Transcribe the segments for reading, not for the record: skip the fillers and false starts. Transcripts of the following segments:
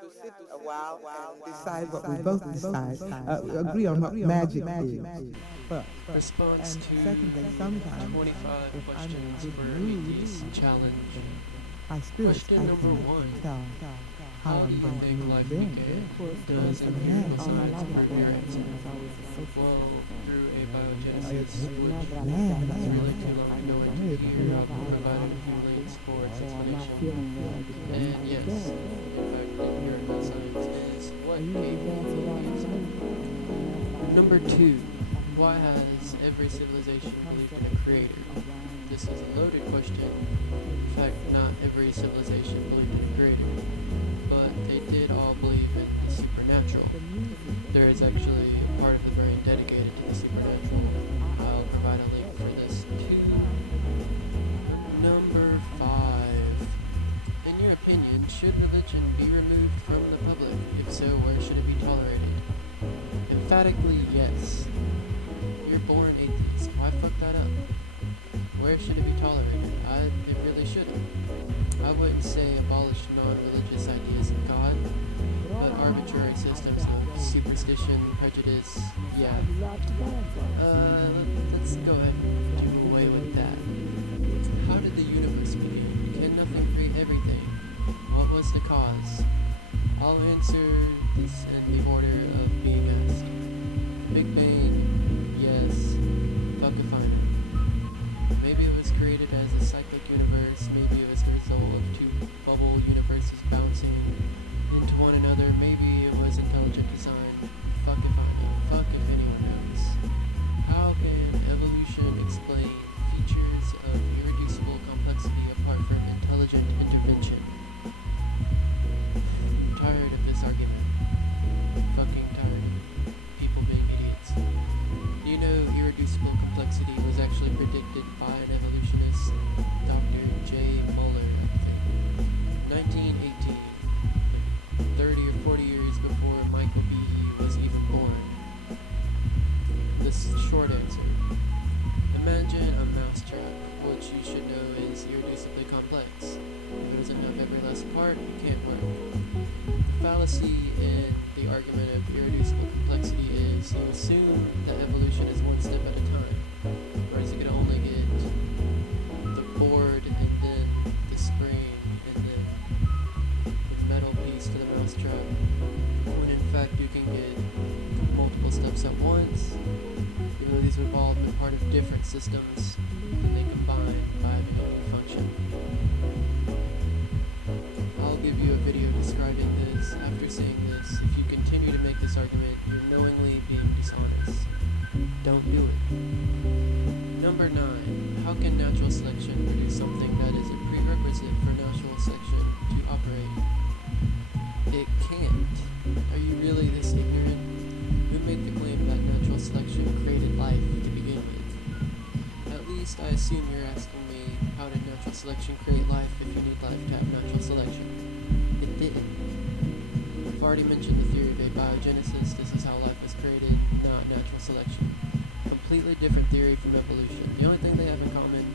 to sit a while and decide what we both decide, agree on what magic is. Response to Secondly, sometimes 25 questions in for mood, atheist challenge. my spirits Question number 1. tell How do I'm you going to think move life in. began? Does empirical science prove your answer? Well, through abiogenesis, which is really too long to go into here, I'll provide a few links for its explanation. And yes, in fact, empirical science is what gave me atheism. Number 2. Why has every civilization believed in a creator? This is a loaded question. In fact, not every civilization believed in a creator, but they did all believe in the supernatural. There is actually a part of the brain dedicated to the supernatural. I'll provide a link for this too. Number 5. In your opinion, should religion be removed from the public? If so, where should it be tolerated? Emphatically, yes. You're born atheist. Why fuck that up? Where should it be tolerated? It really shouldn't. I wouldn't say abolish non-religious ideas of God, but arbitrary systems of superstition, prejudice, yeah. Let's go ahead and do away with that. How did the universe begin? Can nothing create everything? What was the cause? I'll answer this in the order of being asked. Big Bang, yes. Farina. Maybe it was created as a cyclic universe, maybe it was the result of two bubble universes bouncing into one another, maybe it was intelligent design. Fuck if anyone knows. How can evolution explain features of irreducible complexity apart from intelligent intervention? I'm tired of this argument. Fucking tired of people being idiots. Do you know irreducible complexity was actually predicted by an evolutionist, Dr. J. Muller, I think, 1918, 30 or 40 years before Michael Behe was even born? This short answer. Imagine a mousetrap, which you should know is irreducibly complex. If it doesn't have every last part, it can't work. The fallacy in the argument of irreducible complexity is you assume that evolution is one step at a time, whereas you can only get the board and then the spring and then the metal piece to the mousetrap, when in fact you can get multiple steps at once. Even though these would have all been part of different systems, and they combine by having a new function. I'll give you a video describing this. After saying this, if you continue to make this argument, you're knowingly being dishonest. Don't do it. Number 9. How can natural selection produce something that is a prerequisite for natural selection to operate? It can't. Are you really this ignorant? Who made the claim that natural selection created life to begin with? At least I assume you're asking me, how did natural selection create life if you need life to have natural selection? It didn't. I've already mentioned the theory of abiogenesis. This is how life was created, not natural selection. Completely different theory from evolution. The only thing they have in common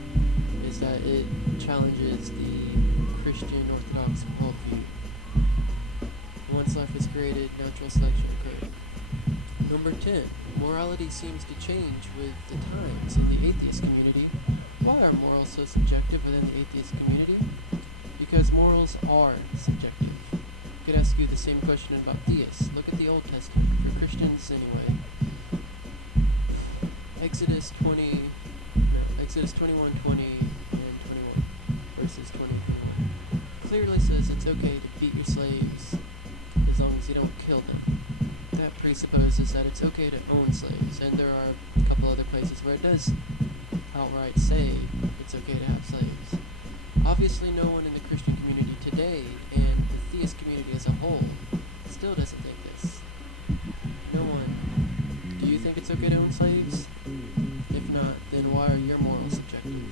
is that it challenges the Christian Orthodox worldview. Once life was created, natural selection occurred. Number 10. Morality seems to change with the times in the atheist community. Why are morals so subjective within the atheist community? Because morals are subjective. I could ask you the same question about theists. Look at the Old Testament, for Christians anyway. Exodus 21:20 and 21, verses 20 and 21. Clearly says it's okay to beat your slaves as long as you don't kill them. That presupposes that it's okay to own slaves, and there are a couple other places where it does outright say it's okay to have slaves. Obviously no one in the Christian community today, and the theist community as a whole, still doesn't think this. No one. Do you think it's okay to own slaves? If not, then why are your morals subjective?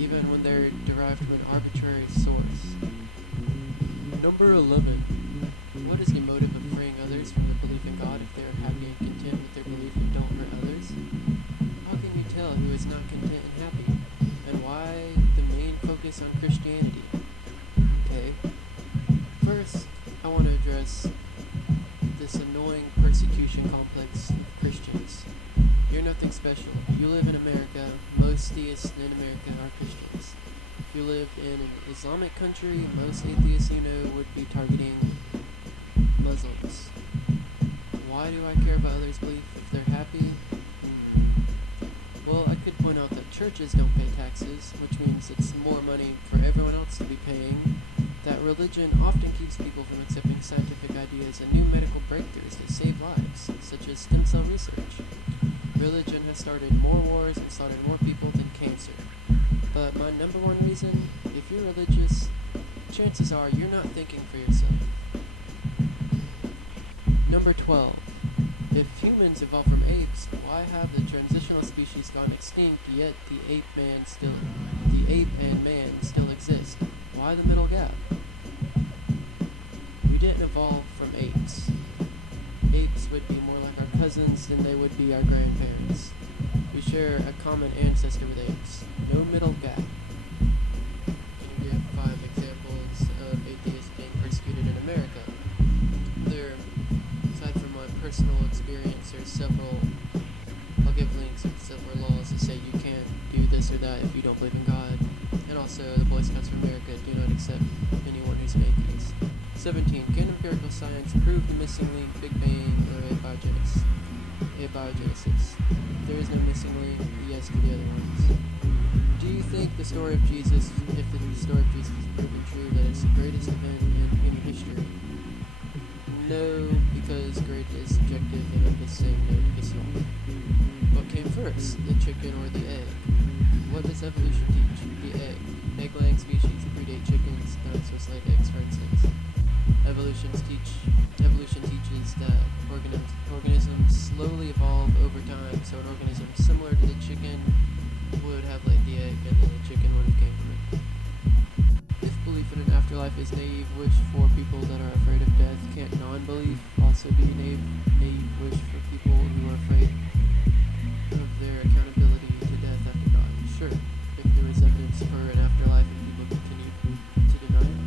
Even when they're derived from an arbitrary source. Number 11. What is the motive of freeing others from the belief in God if they are happy and content with their belief and don't hurt others? How can you tell who is not content and happy? And why the main focus on Christianity? Okay, First, I want to address this annoying persecution complex of Christians. You're nothing special. You live in America. Most theists in America are Christians. If you lived in an Islamic country, most atheists you know would be targeting Muslims. Why do I care about others' belief if they're happy? Well, I could point out that churches don't pay taxes, which means it's more money for everyone else to be paying. That religion often keeps people from accepting scientific ideas and new medical breakthroughs that save lives, such as stem cell research. Religion has started more wars and slaughtered more people than cancer. But my number one reason, if you're religious, chances are you're not thinking for yourself. Number 12. If humans evolved from apes, why have the transitional species gone extinct, yet the ape and man still exist? Why the middle gap? We didn't evolve from apes. Apes would be more like our cousins than they would be our grandparents. We share a common ancestor with apes. No middle gap. I'm going to give 5 examples of atheists being persecuted in America. Aside from my personal experience, there's several, I'll give links to several laws that say you can't do this or that if you don't believe in God. And also, the Boy Scouts of America do not accept anyone who's an atheist. 17. Can empirical science prove the missing link, Big Bang, or abiogenesis? There is no missing link, yes to the other ones. Do you think the story of Jesus, if the story of Jesus is proven true, that it's the greatest event in human history? No, because great is subjective and I'm just saying no to this one. What came first, the chicken or the egg? What does evolution teach? The egg. Egg-laying species predate chickens, dinosaurs laid eggs, for instance. Evolution teaches that organisms slowly evolve over time, so an organism similar to the chicken would have laid the egg, and then the chicken would have came from it. If belief in an afterlife is naive wish for people that are afraid of death, can't non-belief also be naive wish for people who are afraid of their accountability to death after God? Sure, if there is evidence for an afterlife and people continue to deny it.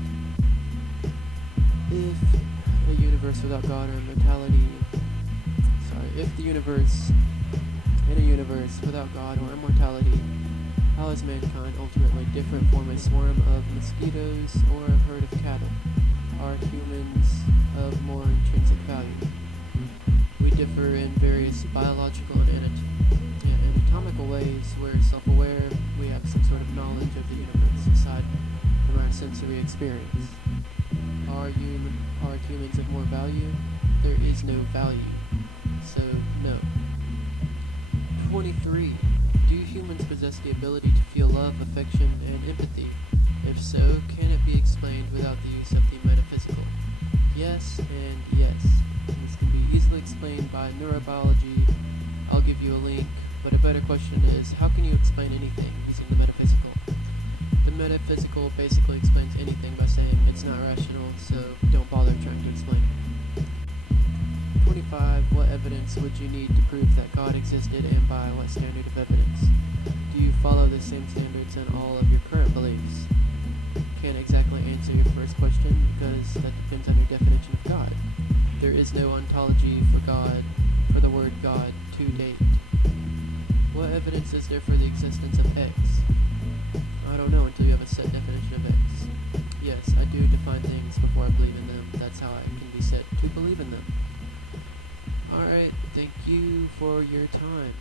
If a universe without God or immortality, if the universe in a universe without God or immortality, how is mankind ultimately different from a swarm of mosquitoes or a herd of cattle? Are humans of more intrinsic value? We differ in various biological and anatomical ways. We're self-aware, we have some sort of knowledge of the universe aside from our sensory experience. Are humans of more value? There is no value, so no. 23. Do humans possess the ability to feel love, affection, and empathy? If so, can it be explained without the use of the metaphysical? Yes and yes. This can be easily explained by neurobiology. I'll give you a link, but a better question is, how can you explain anything using the metaphysical? The metaphysical basically explains anything by saying it's not rational, so don't bother trying to explain it. 25. What evidence would you need to prove that God existed, and by what standard of evidence? Do you follow the same standards in all of your current beliefs? Can't exactly answer your first question, because that depends on your definition of God. There is no ontology for the word God to date. What evidence is there for the existence of X? I don't know until you have a set definition of X. Yes, I do define things before I believe in them. That's how I can be said to believe in them. Alright, thank you for your time.